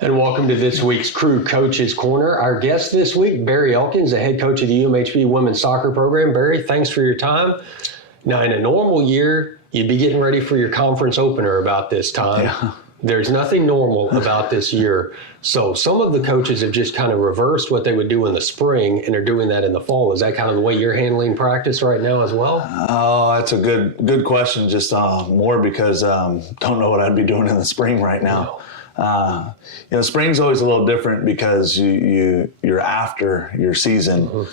And welcome to this week's Crew Coaches Corner. Our guest this week, Barry Elkins, the head coach of the UMHB women's soccer program. Barry, thanks for your time. Now, in a normal year, you'd be getting ready for your conference opener about this time. Yeah. There's nothing normal about this year. So some of the coaches have just kind of reversed what they would do in the spring and are doing that in the fall. Is that kind of the way you're handling practice right now as well? Oh, that's a good question. Just more because don't know what I'd be doing in the spring right now. Spring's always a little different because you're after your season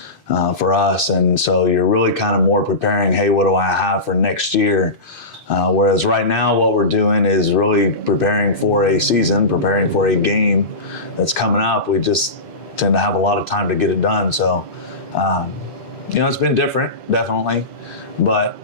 for us, and so you're really kind of more preparing. Hey, what do I have for next year? Whereas right now, what we're doing is really preparing for a season, preparing for a game that's coming up. We just tend to have a lot of time to get it done. So, it's been different, definitely, but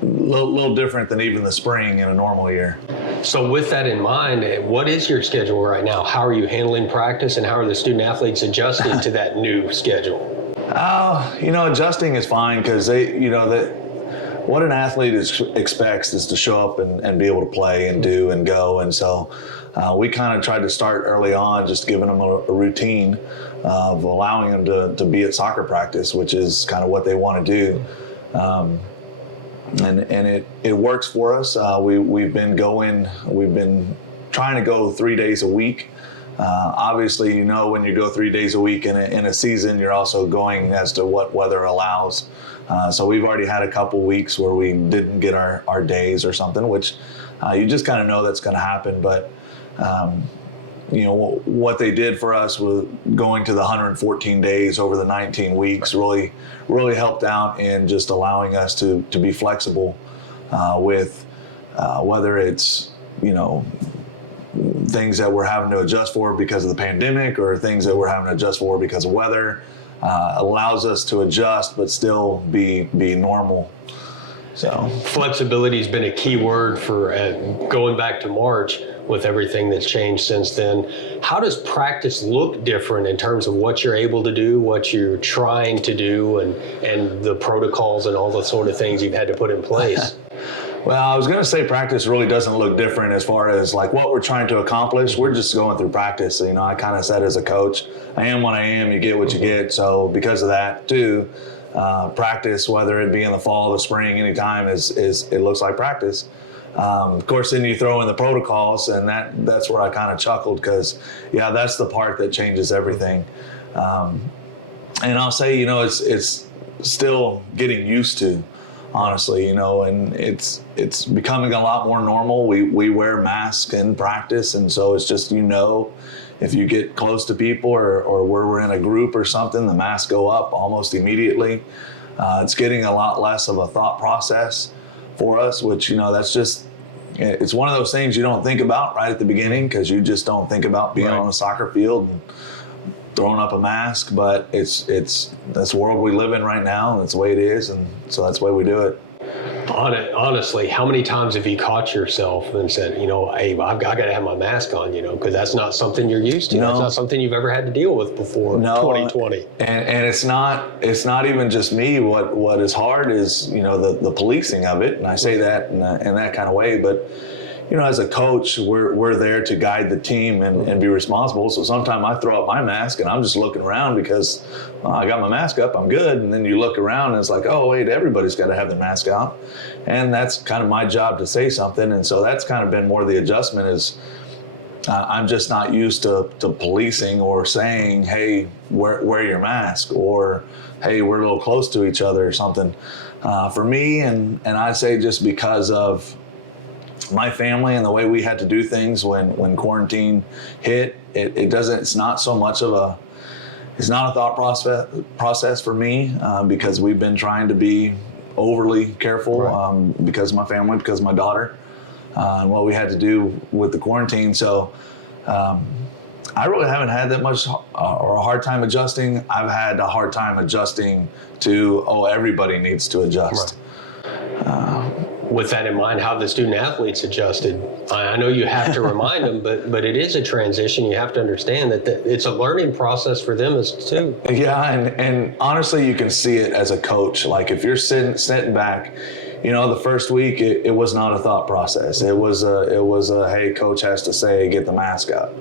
a little different than even the spring in a normal year. So with that in mind, what is your schedule right now? How are you handling practice, and how are the student athletes adjusting to that new schedule? Adjusting is fine because what an athlete expects is to show up and be able to play and do and go. And so we kind of tried to start early on, just giving them a routine of allowing them to be at soccer practice, which is kind of what they want to do. And it works for us. We've been trying to go 3 days a week. Obviously, when you go 3 days a week in a season, you're also going as to what weather allows. So we've already had a couple weeks where we didn't get our days or something, which you just kind of know that's going to happen. But what they did for us was going to the 114 days over the 19 weeks really helped out in just allowing us to be flexible with whether it's, things that we're having to adjust for because of the pandemic or things that we're having to adjust for because of weather. Allows us to adjust but still be normal. So flexibility has been a key word for going back to March with everything that's changed since then. How does practice look different in terms of what you're able to do, what you're trying to do, and the protocols and all the sort of things you've had to put in place? Well, I was going to say practice really doesn't look different as far as like what we're trying to accomplish. We're just going through practice. I kind of said as a coach, I am what I am, you get what you get. So because of that too, practice, whether it be in the fall, the spring, anytime it looks like practice. Of course, then you throw in the protocols, and that's where I kind of chuckled because, that's the part that changes everything. And I'll say, it's still getting used to, honestly, and it's becoming a lot more normal. We wear masks in practice, and so it's just, if you get close to people or where we're in a group or something, the masks go up almost immediately. It's getting a lot less of a thought process for us, which, that's just, it's one of those things you don't think about right at the beginning because you just don't think about being on a soccer field and throwing up a mask, but it's that's the world we live in right now. That's the way it is, and so that's the way we do it. Honestly, how many times have you caught yourself and said, hey, I've got to have my mask on, because that's not something you're used to. That's not something you've ever had to deal with before. 2020. And it's not even just me. What is hard is, the policing of it. And I say that in that kind of way, but as a coach, we're there to guide the team and be responsible. So sometimes I throw up my mask and I'm just looking around because I got my mask up, I'm good. And then you look around and it's like, oh, wait, everybody's got to have their mask out. And that's kind of my job to say something. And so that's kind of been more the adjustment is I'm just not used to policing or saying, hey, wear your mask, or hey, we're a little close to each other or something. For me, and I'd say just because of my family and the way we had to do things when quarantine hit, it's not so much of it's not a thought process for me because we've been trying to be overly careful because of my family, because of my daughter, and what we had to do with the quarantine. So I really haven't had that much or a hard time adjusting. I've had a hard time adjusting to, everybody needs to adjust. With that in mind, how have the student athletes adjusted? I know you have to remind them, but it is a transition. You have to understand that it's a learning process for them as too. Yeah, and honestly, you can see it as a coach. Like if you're sitting back, the first week it was not a thought process. It was a hey, coach has to say, get the mask up.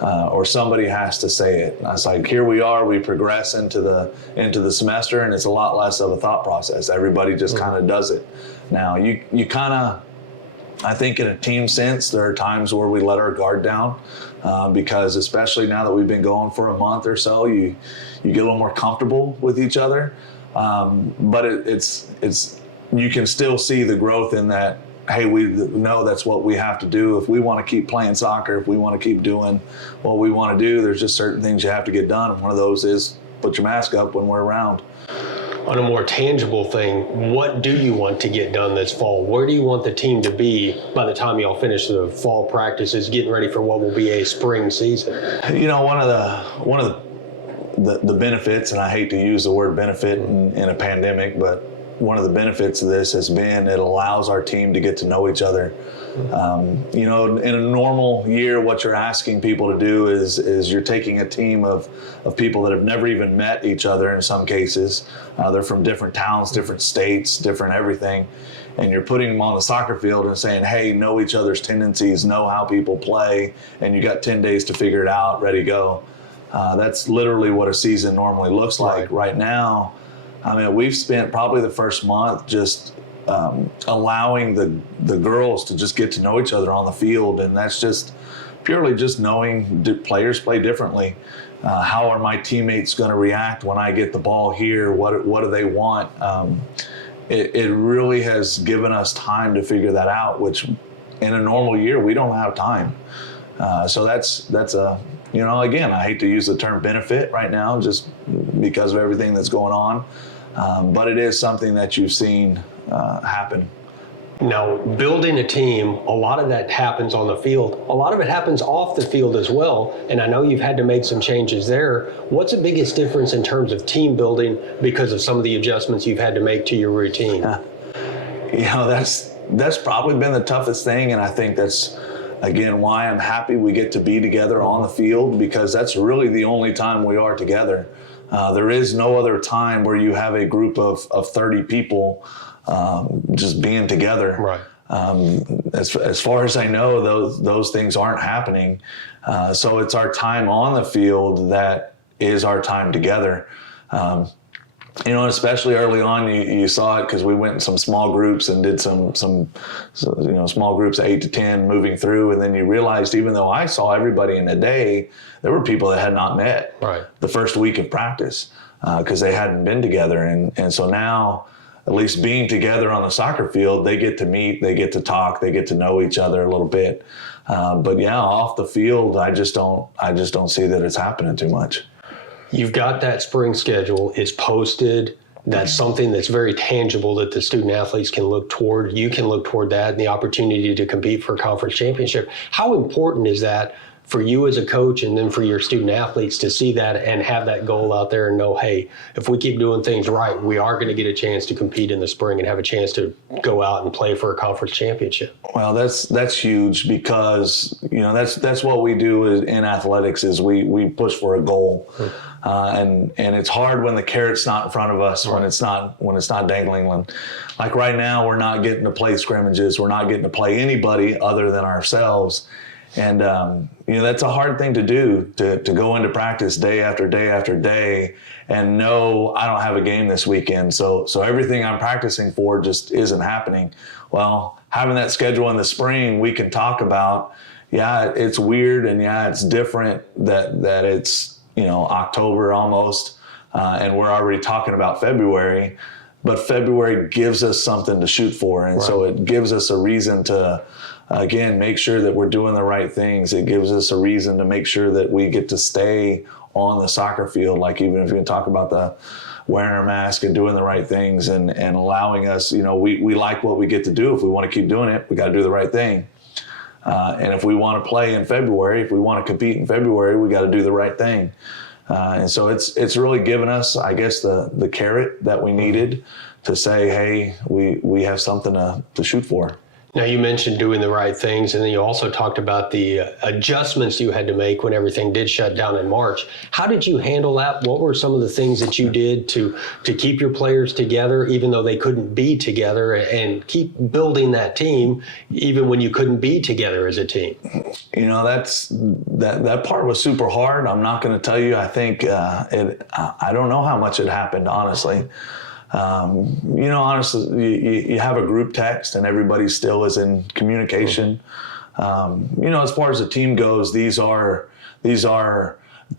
or somebody has to say it. And I was like, here we are, we progress into the semester, and it's a lot less of a thought process. Everybody just kind of does it. Now, you kind of, I think in a team sense, there are times where we let our guard down because especially now that we've been going for a month or so, you get a little more comfortable with each other. But it's you can still see the growth in that, hey, we know that's what we have to do. If we want to keep playing soccer, if we want to keep doing what we want to do, there's just certain things you have to get done. And one of those is put your mask up when we're around. On a more tangible thing, what do you want to get done this fall? Where do you want the team to be by the time y'all finish the fall practices, getting ready for what will be a spring season? You know, one of the benefits, and I hate to use the word benefit in a pandemic, but one of the benefits of this has been it allows our team to get to know each other. You know, in a normal year, what you're asking people to do is you're taking a team of people that have never even met each other in some cases. They're from different towns, different states, different everything. And you're putting them on the soccer field and saying, hey, know each other's tendencies, know how people play, and you got 10 days to figure it out, ready to go. That's literally what a season normally looks like. Right now, I mean, we've spent probably the first month just allowing the girls to just get to know each other on the field, and that's just purely just knowing players play differently. How are my teammates going to react when I get the ball here? What do they want? It really has given us time to figure that out, which in a normal year we don't have time. So that's a, you know, again, I hate to use the term benefit right now just because of everything that's going on, but it is something that you've seen happen. Now, building a team, a lot of that happens on the field. A lot of it happens off the field as well, and I know you've had to make some changes there. What's the biggest difference in terms of team building because of some of the adjustments you've had to make to your routine? You know, that's probably been the toughest thing, and I think that's, again, why I'm happy we get to be together on the field, because that's really the only time we are together. There is no other time where you have a group of 30 people just being together. Right. As far as I know, those things aren't happening. So it's our time on the field that is our time together. You know, especially early on, you saw it because we went in some small groups and did some you know, small groups of 8 to 10 moving through, and then you realized even though I saw everybody in a day, there were people that had not met the first week of practice because they hadn't been together, and so now, at least being together on the soccer field, they get to meet, they get to talk, they get to know each other a little bit. But yeah, off the field, I just don't see that it's happening too much. You've got that spring schedule. It's posted. That's something that's very tangible that the student athletes can look toward. You can look toward that and the opportunity to compete for a conference championship. How important is that for you as a coach and then for your student athletes to see that and have that goal out there and know, hey, if we keep doing things right, we are going to get a chance to compete in the spring and have a chance to go out and play for a conference championship? Well, that's huge because, you know, that's what we do in athletics is we push for a goal. And it's hard when the carrot's not in front of us, when it's not dangling. Like right now, we're not getting to play scrimmages. We're not getting to play anybody other than ourselves. And, you know, that's a hard thing to do, to go into practice day after day after day and know I don't have a game this weekend. So everything I'm practicing for just isn't happening. Well, having that schedule in the spring, we can talk about, yeah, it's weird and yeah, it's different that it's, you know, October almost, and we're already talking about February, but February gives us something to shoot for. And so it gives us a reason to, again, make sure that we're doing the right things. It gives us a reason to make sure that we get to stay on the soccer field. Like even if you can talk about the wearing our mask and doing the right things and allowing us, you know, we like what we get to do. If we want to keep doing it, we got to do the right thing. And if we want to play in February, if we want to compete in February, we got to do the right thing. And so it's really given us, I guess, the carrot that we needed to say, hey, we have something to shoot for. Now, you mentioned doing the right things, and then you also talked about the adjustments you had to make when everything did shut down in March. How did you handle that? What were some of the things that you did to keep your players together, even though they couldn't be together, and keep building that team, even when you couldn't be together as a team? You know, that part was super hard. I'm not going to tell you. I think I don't know how much it happened, honestly. You know, honestly, you have a group text and everybody still is in communication. You know, as far as the team goes, these are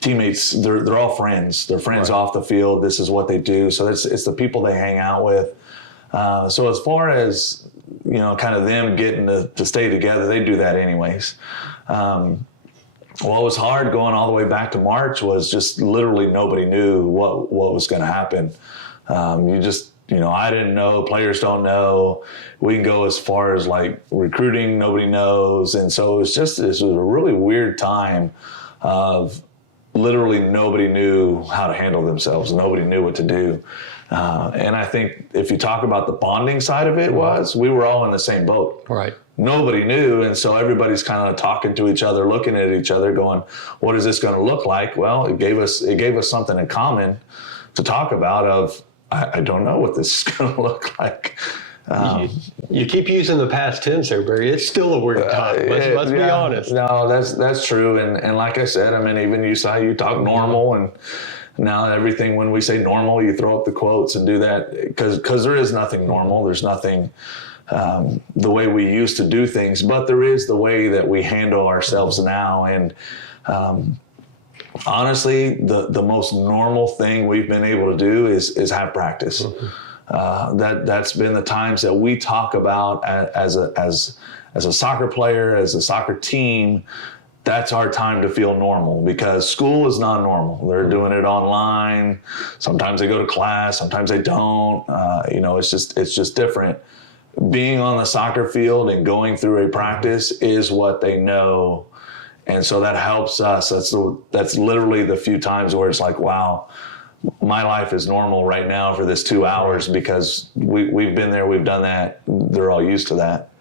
teammates. They're all friends. They're friends off the field. This is what they do. So it's the people they hang out with. So as far as, you know, kind of them getting to stay together, they do that anyways. What was hard going all the way back to March was just literally nobody knew what was going to happen. You know, I didn't know, players don't know. We can go as far as like recruiting, nobody knows. And so it was a really weird time of literally nobody knew how to handle themselves. Nobody knew what to do. And I think if you talk about the bonding side of it we were all in the same boat. Right. Nobody knew. And so everybody's kind of talking to each other, looking at each other going, what is this going to look like? Well, it gave us something in common to talk about of, I don't know what this is going to look like. You keep using the past tense there, Barry. It's still a weird time. Let's be honest. No, that's true. And like I said, I mean, even you saw you talk normal, and now everything, when we say normal, you throw up the quotes and do that because there is nothing normal. There's nothing the way we used to do things, but there is the way that we handle ourselves now. And honestly, the most normal thing we've been able to do is have practice. That's been the times that we talk about as a soccer player, as a soccer team. That's our time to feel normal, because school is not normal. They're doing it online. Sometimes they go to class, sometimes they don't. You know, it's just different. Being on the soccer field and going through a practice is what they know. And so that helps us. That's literally the few times where it's like, wow, my life is normal right now for this 2 hours, because we've been there, we've done that. They're all used to that.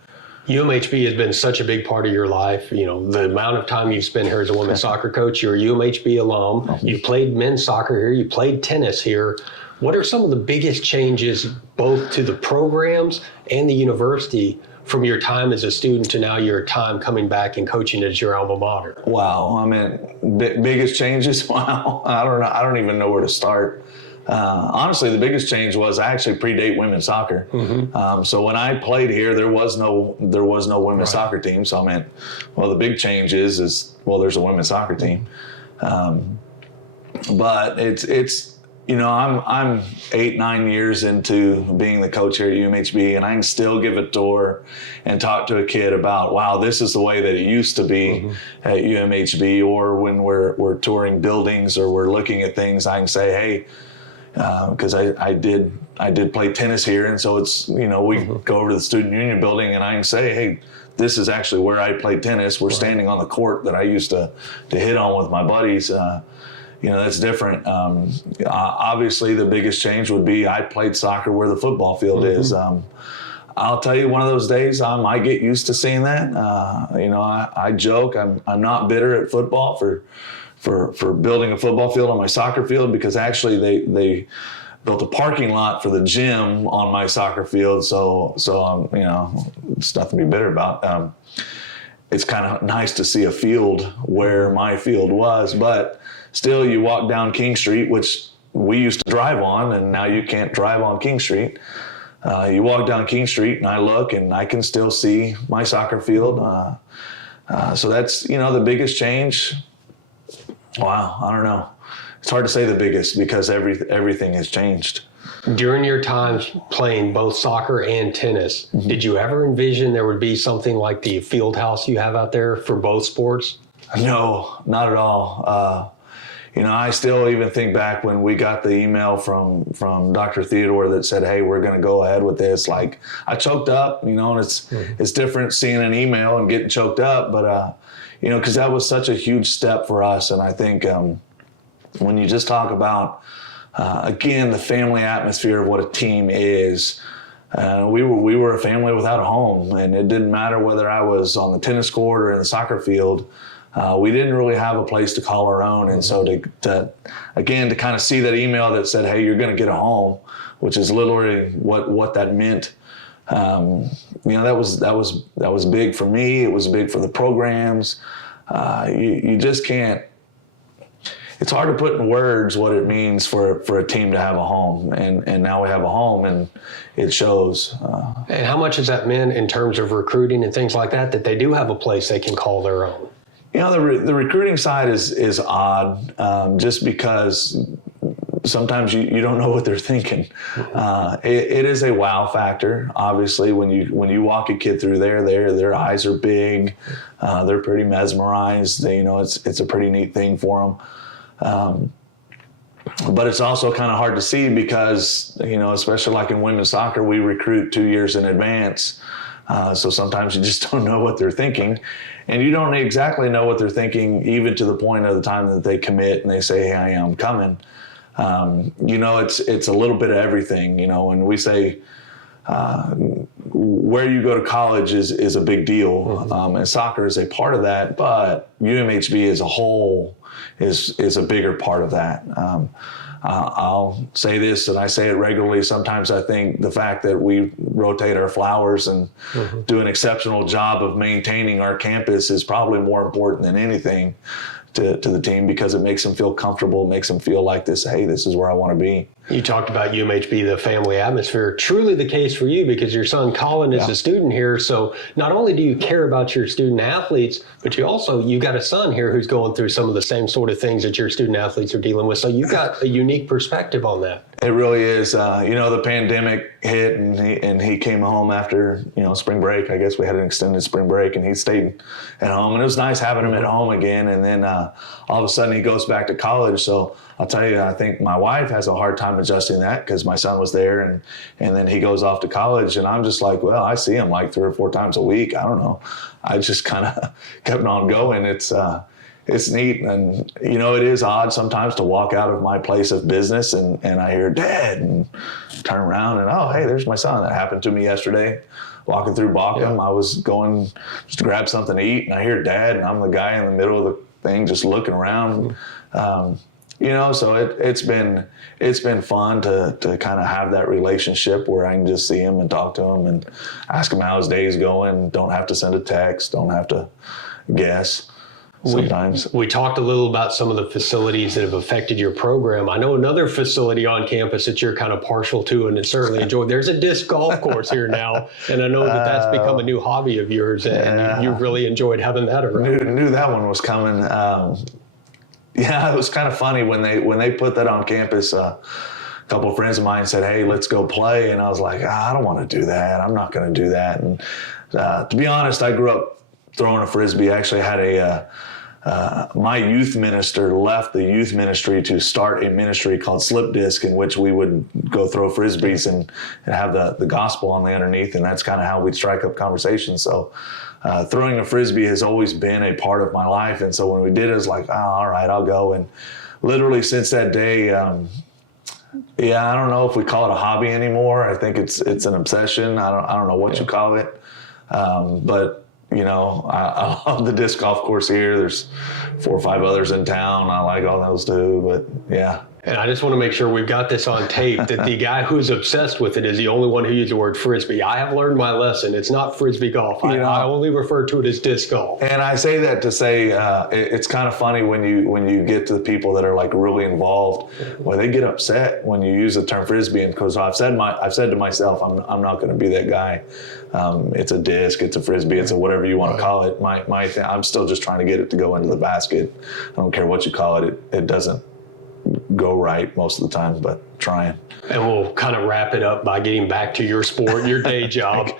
UMHB has been such a big part of your life. You know, the amount of time you've spent here as a women's soccer coach. You're a UMHB alum. You played men's soccer here. You played tennis here. What are some of the biggest changes, both to the programs and the university, from your time as a student to now your time coming back and coaching at your alma mater? Wow, I mean, biggest changes? Wow, I don't even know where to start. Honestly, the biggest change was I actually predate women's soccer. So when I played here, there was no women's soccer team. So I meant, well, the big change is there's a women's soccer team. But it's you know, I'm 8-9 years into being the coach here at UMHB, and I can still give a tour and talk to a kid about, wow, this is the way that it used to be at UMHB. Or when we're touring buildings or we're looking at things, I can say, hey, because I did play tennis here, and so it's, you know, we go over to the student union building and I can say, hey, this is actually where I played tennis. We're standing on the court that I used to hit on with my buddies. You know, that's different. Obviously, the biggest change would be I played soccer where the football field is. I'll tell you, one of those days I might get used to seeing that. You know, I joke I'm not bitter at football for building a football field on my soccer field, because actually they built a parking lot for the gym on my soccer field. So you know, it's nothing to be bitter about. It's kind of nice to see a field where my field was, but still, you walk down King Street, which we used to drive on, and now you can't drive on King Street. You walk down King Street, and I look, and I can still see my soccer field. So that's, you know, the biggest change. Wow, I don't know. It's hard to say the biggest, because everything has changed. During your time playing both soccer and tennis, did you ever envision there would be something like the field house you have out there for both sports? No, not at all. You know, I still even think back when we got the email from Dr. Theodore that said, hey, we're going to go ahead with this. Like, I choked up, you know, and it's different seeing an email and getting choked up. But, you know, because that was such a huge step for us. And I think when you just talk about, again, the family atmosphere of what a team is, we were a family without a home, and it didn't matter whether I was on the tennis court or in the soccer field. We didn't really have a place to call our own, and so to kind of see that email that said, "Hey, you're going to get a home," which is literally what that meant. That was big for me. It was big for the programs. You just can't. It's hard to put in words what it means for a team to have a home, and now we have a home, and it shows. And how much has that meant in terms of recruiting and things like that they do have a place they can call their own? The recruiting side is odd, just because sometimes you don't know what they're thinking. It is a wow factor. Obviously, when you walk a kid through there, their eyes are big. They're pretty mesmerized. It's a pretty neat thing for them. But it's also kind of hard to see because, especially like in women's soccer, we recruit 2 years in advance. So sometimes you just don't know what they're thinking. And you don't exactly know what they're thinking even to the point of the time that they commit and they say, "Hey, I'm coming." It's a little bit of everything. When we say where you go to college is a big deal. And soccer is a part of that, but UMHB as a whole is a bigger part of that. I'll say this, and I say it regularly. Sometimes I think the fact that we rotate our flowers and do an exceptional job of maintaining our campus is probably more important than anything to the team, because it makes them feel comfortable, makes them feel like this is where I want to be. You talked about UMHB, the family atmosphere. Truly the case for you, because your son Colin is a student here. So not only do you care about your student athletes, but you got a son here who's going through some of the same sort of things that your student athletes are dealing with. So you've got a unique perspective on that. It really is. The pandemic hit, and he came home after spring break. I guess we had an extended spring break, and he stayed at home, and it was nice having him at home again. And then all of a sudden he goes back to college. So I'll tell you, I think my wife has a hard time adjusting that, because my son was there, and then he goes off to college, and I'm just like, well, I see him like 3 or 4 times a week. I don't know. I just kind of kept on going. It's neat, and it is odd sometimes to walk out of my place of business and I hear "Dad," and turn around and, oh, hey, there's my son. That happened to me yesterday, walking through Bockham. I was going just to grab something to eat, and I hear "Dad," and I'm the guy in the middle of the thing just looking around. So it's been fun to kind of have that relationship where I can just see him and talk to him and ask him how his day's going. Don't have to send a text. Don't have to guess. Sometimes. We talked a little about some of the facilities that have affected your program. I know another facility on campus that you're kind of partial to and certainly enjoy. There's a disc golf course here now, and I know that's become a new hobby of yours, and you've really enjoyed having that around. Knew that one was coming. It was kind of funny when they put that on campus. A couple of friends of mine said, "Hey, let's go play," and I was like, "I don't want to do that. I'm not going to do that." And to be honest, I grew up throwing a frisbee. I actually had my youth minister left the youth ministry to start a ministry called Slip Disc, in which we would go throw frisbees and have the gospel on the underneath, and that's kind of how we'd strike up conversations. So throwing a frisbee has always been a part of my life, and so when we did it, it was like, oh, all right, I'll go. And literally since that day, I don't know if we call it a hobby anymore. I think it's an obsession. I don't know what you call it, but I love the disc golf course here. There's 4 or 5 others in town. I like all those too, but yeah. And I just want to make sure we've got this on tape, that the guy who's obsessed with it is the only one who used the word frisbee. I have learned my lesson. It's not frisbee golf. I only refer to it as disc golf. And I say that to say it's kind of funny when you get to the people that are like really involved, where they get upset when you use the term frisbee. And because I've said to myself, I'm not going to be that guy. It's a disc, it's a frisbee, it's a whatever you want to call it. My thing, I'm still just trying to get it to go into the basket. I don't care what you call it. It doesn't go right most of the time, but trying. And we'll kind of wrap it up by getting back to your sport, your day job.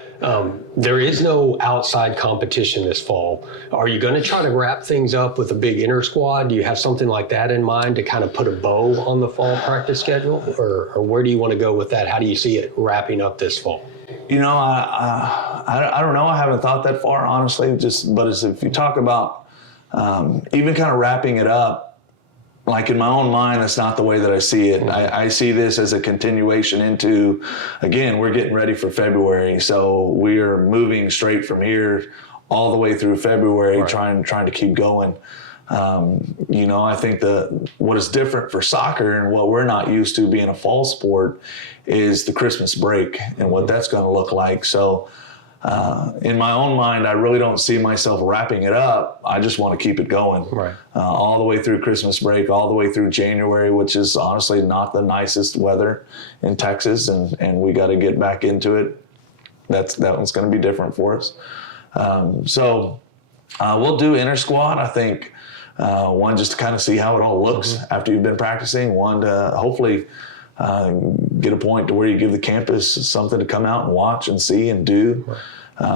There is no outside competition this fall. Are you going to try to wrap things up with a big inter squad? Do you have something like that in mind to kind of put a bow on the fall practice schedule? Or where do you want to go with that? How do you see it wrapping up this fall? I don't know. I haven't thought that far, honestly. But if you talk about even kind of wrapping it up, like in my own mind, that's not the way that I see it. I see this as a continuation into, again, we're getting ready for February. So we are moving straight from here all the way through February, trying to keep going. I think what is different for soccer and what we're not used to being a fall sport is the Christmas break and what that's going to look like. So in my own mind, I really don't see myself wrapping it up. I just want to keep it going all the way through Christmas break, all the way through January, which is honestly not the nicest weather in Texas, and we got to get back into it. That one's going to be different for us. So we'll do inter squad. I think one, just to kind of see how it all looks after you've been practicing. One, to hopefully get a point to where you give the campus something to come out and watch and see and do.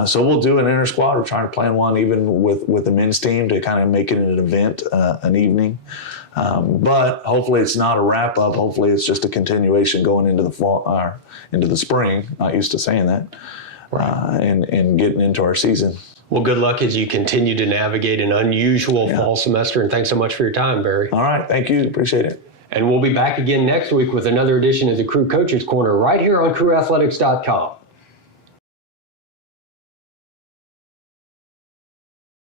So we'll do an inter squad. We're trying to plan one even with the men's team to kind of make it an event, an evening. But hopefully it's not a wrap up. Hopefully it's just a continuation going into the fall or into the spring. Not used to saying that. And getting into our season. Well, good luck as you continue to navigate an unusual fall semester, and thanks so much for your time, Barry. All right, thank you. Appreciate it. And we'll be back again next week with another edition of the Crew Coaches Corner right here on CrewAthletics.com.